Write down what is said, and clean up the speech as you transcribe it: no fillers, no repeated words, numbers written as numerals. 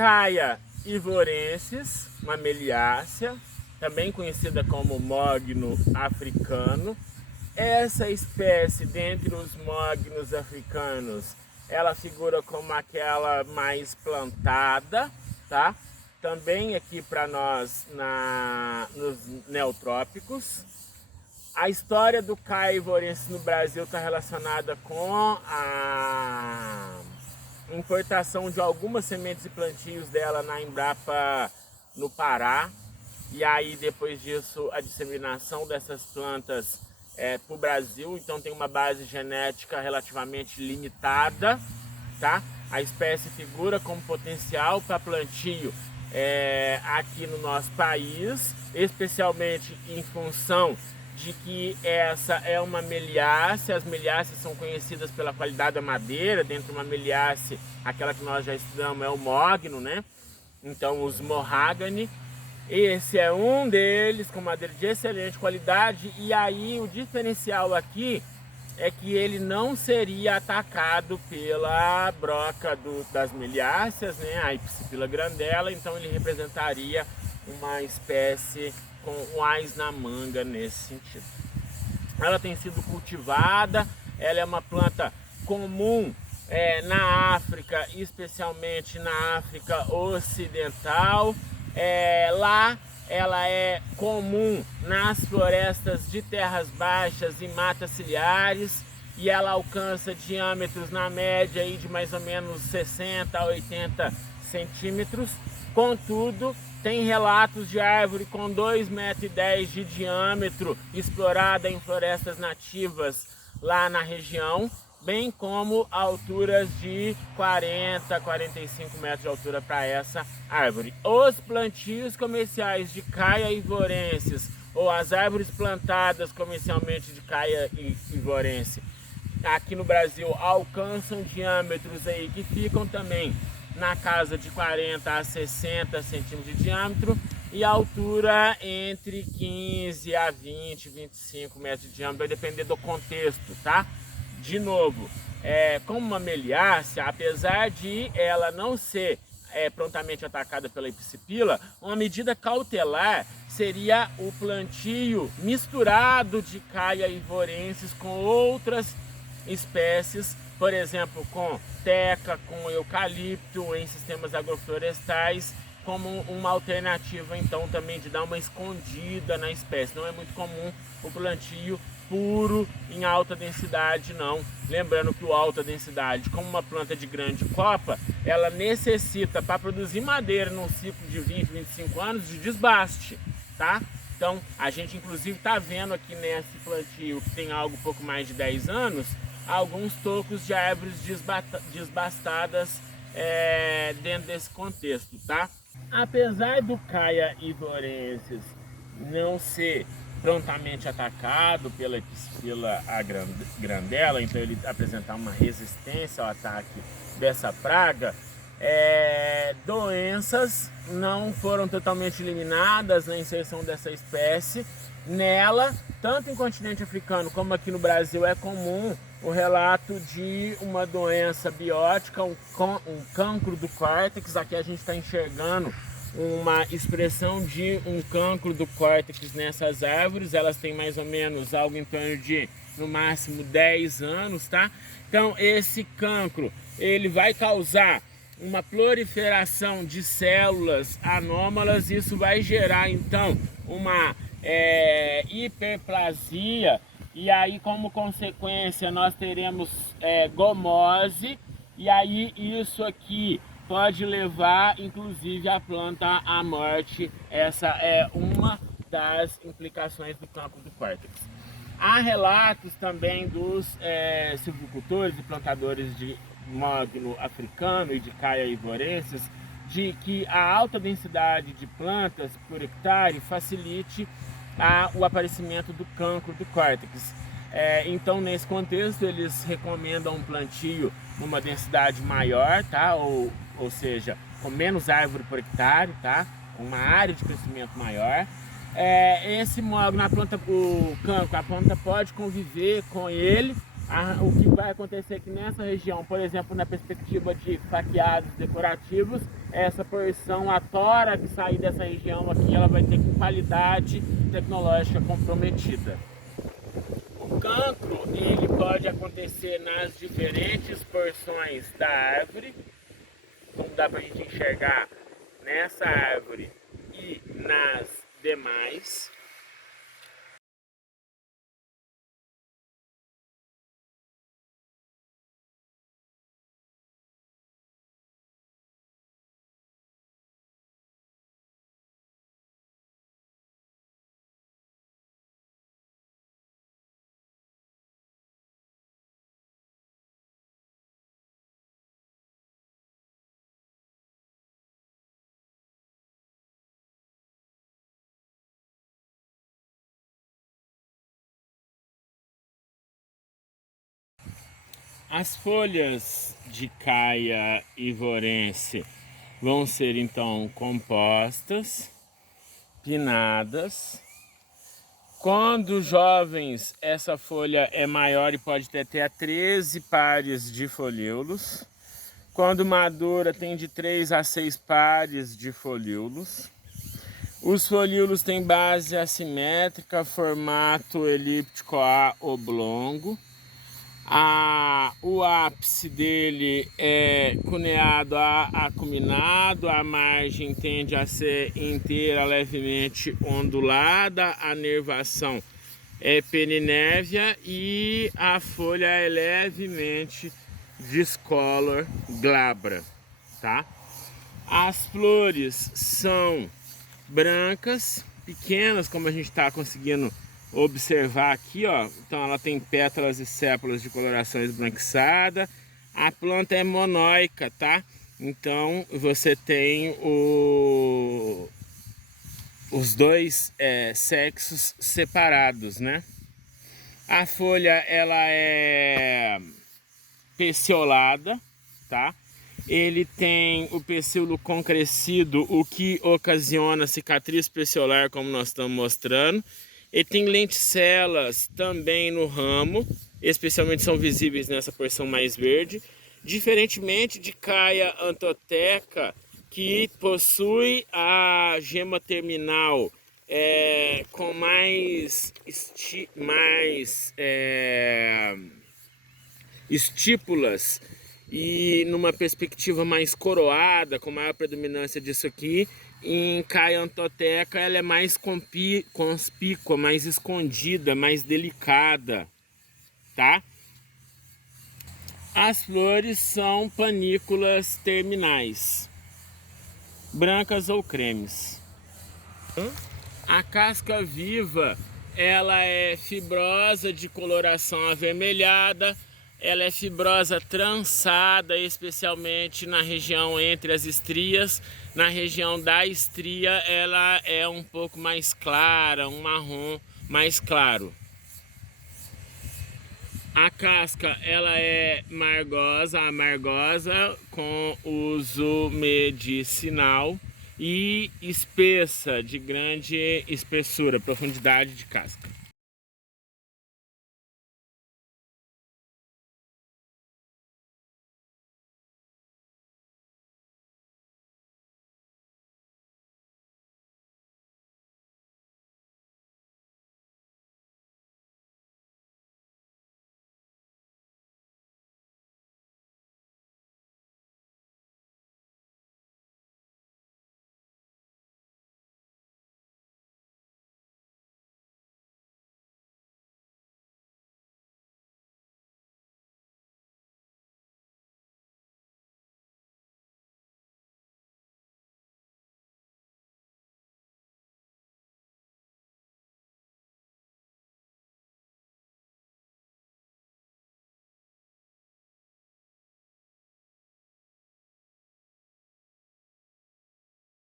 Caia ivorensis, uma meliácea, também conhecida como mogno africano. Essa espécie, dentre os mognos africanos, ela figura como aquela mais plantada, tá? Também aqui para nós nos neotrópicos. A história do Caia ivorensis no Brasil está relacionada com a importação de algumas sementes e plantios dela na Embrapa no Pará. E aí depois disso a disseminação dessas plantas para o Brasil. Então tem uma base genética relativamente limitada, tá? A espécie figura como potencial para plantio aqui no nosso país, especialmente em função de que essa é uma meliácea. As meliáceas são conhecidas pela qualidade da madeira. Dentro de uma meliácea, aquela que nós já estudamos é o mogno, né? Então os mahogany, esse é um deles com madeira de excelente qualidade. E aí o diferencial aqui é que ele não seria atacado pela broca das meliáceas, né? A Ipsipila grandela. Então ele representaria uma espécie com o ás na manga nesse sentido. Ela tem sido cultivada, ela é uma planta comum na África, especialmente na África Ocidental. Lá ela é comum nas florestas de terras baixas e matas ciliares, e ela alcança diâmetros na média aí de mais ou menos 60 a 80 centímetros. Contudo, tem relatos de árvore com 2,10 metros de diâmetro explorada em florestas nativas lá na região, bem como alturas de 40 a 45 metros de altura para essa árvore. Os plantios comerciais de Caia ivorensis, ou as árvores plantadas comercialmente de Caia ivorensis, aqui no Brasil alcançam diâmetros aí que ficam também na casa de 40 a 60 centímetros de diâmetro e altura entre 15 a 20, 25 metros de diâmetro, vai depender do contexto, tá? De novo, como uma meliácea, apesar de ela não ser prontamente atacada pela Ipsipila, uma medida cautelar seria o plantio misturado de Caia ivorensis com outras espécies, por exemplo, com teca, com eucalipto em sistemas agroflorestais, como uma alternativa então também de dar uma escondida na espécie. Não é muito comum o plantio puro em alta densidade, não. Lembrando que o alta densidade, como uma planta de grande copa, ela necessita, para produzir madeira num ciclo de 20, 25 anos, de desbaste, tá? Então, a gente inclusive está vendo aqui nesse plantio, que tem algo um pouco mais de 10 anos, alguns tocos de árvores desbastadas dentro desse contexto, tá? Apesar do Caia ivorensis não ser prontamente atacado pela Ipsipila grandela, então ele apresentar uma resistência ao ataque dessa praga, doenças não foram totalmente eliminadas na inserção dessa espécie. Nela, tanto em continente africano como aqui no Brasil, é comum o relato de uma doença biótica, um cancro do córtex. Aqui a gente está enxergando uma expressão de um cancro do córtex nessas árvores. Elas têm mais ou menos algo em torno de, no máximo, 10 anos, tá? Então, esse cancro, ele vai causar uma proliferação de células anômalas. Isso vai gerar, então, uma hiperplasia, e aí como consequência nós teremos gomose, e aí isso aqui pode levar inclusive a planta à morte. Essa é uma das implicações do cancro do córtex. Há relatos também dos silvicultores e plantadores de mogno africano e de Caia ivorensis de que a alta densidade de plantas por hectare facilite o aparecimento do cancro do córtex. Então, nesse contexto, eles recomendam um plantio numa densidade maior, tá? Ou seja, com menos árvore por hectare, tá? Com uma área de crescimento maior. Esse mogno, o cancro, a planta pode conviver com ele O que vai acontecer aqui nessa região, por exemplo, na perspectiva de faqueados decorativos, essa porção, a tora que sair dessa região aqui, ela vai ter qualidade tecnológica comprometida. O cancro, ele pode acontecer nas diferentes porções da árvore, como dá pra gente enxergar nessa árvore e nas demais. As folhas de caia ivorense vão ser então compostas, pinadas. Quando jovens, essa folha é maior e pode ter até 13 pares de folíolos. Quando madura, tem de 3 a 6 pares de folíolos. Os folíolos têm base assimétrica, formato elíptico a oblongo. O ápice dele é cuneado a acuminado, a margem tende a ser inteira, levemente ondulada, a nervação é perinévia e a folha é levemente discolor, glabra, tá? As flores são brancas, pequenas, como a gente está conseguindo observar aqui, ó. Então ela tem pétalas e sépalas de coloração esbranquiçada. A planta é monóica, tá? Então você tem os dois sexos separados, né? A folha ela é peciolada, tá? Ele tem o pecíolo concrescido, o que ocasiona cicatriz peciolar, como nós estamos mostrando. Ele tem lenticelas também no ramo, especialmente são visíveis nessa porção mais verde. Diferentemente de caia antoteca, que possui a gema terminal com mais estípulas e numa perspectiva mais coroada, com maior predominância disso aqui. Em caia antoteca ela é mais conspícua, mais escondida, mais delicada, tá? As flores são panículas terminais, brancas ou cremes. A casca viva, ela é fibrosa de coloração avermelhada. Ela é fibrosa trançada, especialmente na região entre as estrias. Na região da estria, ela é um pouco mais clara, um marrom mais claro. A casca, ela é amargosa, com uso medicinal e espessa, de grande espessura, profundidade de casca.